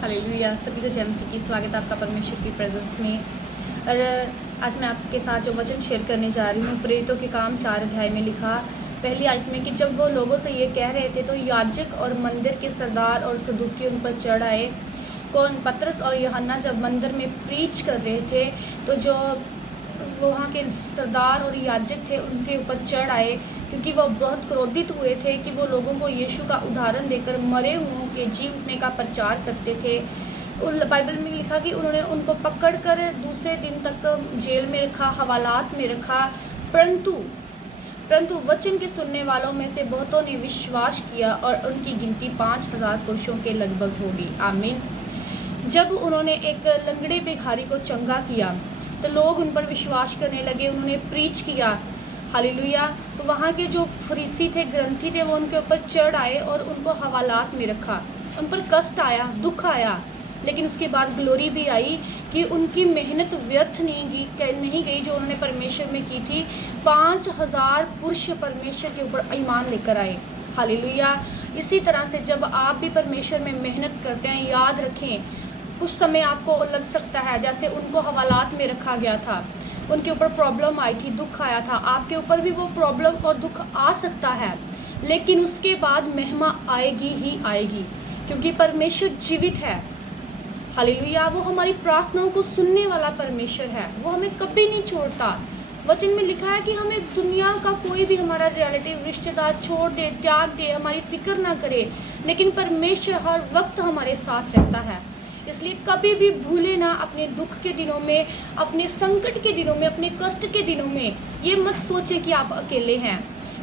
Hallelujah. सभी को जय मसीह की स्वागत है आपका परमेश्वर की प्रेजेंस में। और आज मैं आपके साथ जो वचन शेयर करने जा रही हूँ, प्रेरितों के काम 4 अध्याय में लिखा पहली आयत में कि जब वो लोगों से ये कह रहे थे तो याजक और मंदिर के सरदार और सदूकी उन पर चढ़ आए। कौन? पतरस और यूहन्ना जब मंदिर में प्रीच कर रहे थे तो जो वहाँ के सरदार और याजक थे उनके ऊपर चढ़ आए, क्योंकि वो बहुत क्रोधित हुए थे कि वो लोगों को यीशु का उदाहरण देकर मरे हुओं के जी उठने का प्रचार करते थे। बाइबल में लिखा कि उन्होंने उनको पकड़कर दूसरे दिन तक जेल में रखा, हवालात में रखा। परंतु वचन के सुनने वालों में से बहुतों ने विश्वास किया और उनकी गिनती 5000 पुरुषों के लगभग होगी। आमीन। जब उन्होंने एक लंगड़े भिखारी को चंगा किया तो लोग उन पर विश्वास करने लगे, उन्होंने प्रीच किया। हालेलुया। तो वहाँ के जो फरीसी थे, ग्रंथी थे, वो उनके ऊपर चढ़ आए और उनको हवालात में रखा। उन पर कष्ट आया, दुख आया, लेकिन उसके बाद ग्लोरी भी आई कि उनकी मेहनत व्यर्थ नहीं गई जो उन्होंने परमेश्वर में की थी। 5000 पुरुष परमेश्वर के ऊपर ईमान लेकर आए। हालेलुया। इसी तरह से जब आप भी परमेश्वर में मेहनत करते हैं, याद रखें कुछ समय आपको लग सकता है, जैसे उनको हवालात में रखा गया था, उनके ऊपर प्रॉब्लम आई थी, दुख आया था, आपके ऊपर भी वो प्रॉब्लम और दुख आ सकता है, लेकिन उसके बाद महिमा आएगी ही आएगी, क्योंकि परमेश्वर जीवित है। हालेलुया। वो हमारी प्रार्थनाओं को सुनने वाला परमेश्वर है, वो हमें कभी नहीं छोड़ता। वचन में लिखा है कि हमें दुनिया का कोई भी हमारा रिलेटिव, रिश्तेदार छोड़ दे, त्याग दे, हमारी फिक्र ना करे, लेकिन परमेश्वर हर वक्त हमारे साथ रहता है। इसलिए कभी भी भूले ना, अपने दुख के दिनों में, अपने संकट के दिनों में, अपने कष्ट के दिनों में ये मत सोचे कि आप अकेले हैं।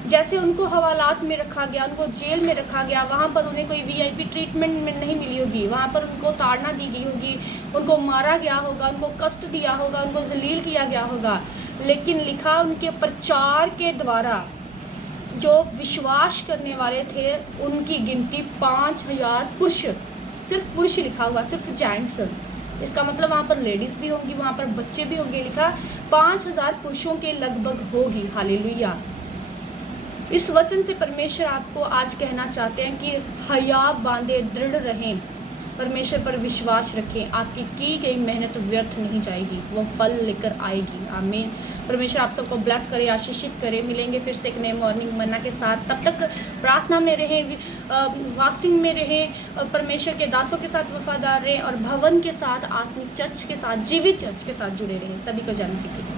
जैसे उनको हवालात में रखा गया, उनको जेल में रखा गया, वहाँ पर उन्हें कोई वीआईपी ट्रीटमेंट में नहीं मिली होगी, वहाँ पर उनको ताड़ना दी गई होगी, उनको मारा गया होगा, उनको कष्ट दिया होगा, उनको जलील किया गया होगा, लेकिन लिखा उनके प्रचार के द्वारा जो विश्वास करने वाले थे उनकी गिनती 5000 पुरुष, सिर्फ पुरुष लिखा हुआ, सिर्फ जेंट्स। इसका मतलब वहाँ पर लेडीज़ भी होंगी, वहाँ पर बच्चे भी होंगे। लिखा 5000 पुरुषों के लगभग होगी। हालेलुया। इस वचन से परमेश्वर आपको आज कहना चाहते हैं कि हया बांधे दृढ़ रहें, परमेश्वर पर विश्वास रखें, आपकी की गई मेहनत व्यर्थ नहीं जाएगी, वो फल लेकर आएगी। आमीन। परमेश्वर आप सबको ब्लेस करे, आशीषित करे। मिलेंगे फिर से एक नए मॉर्निंग मन्ना के साथ। तब तक प्रार्थना में रहें, फास्टिंग में रहें, परमेश्वर के दासों के साथ वफादार रहें और भवन के साथ, आत्मिक चर्च के साथ, जीवित चर्च के साथ जुड़े रहें। सभी को जय मसीह की।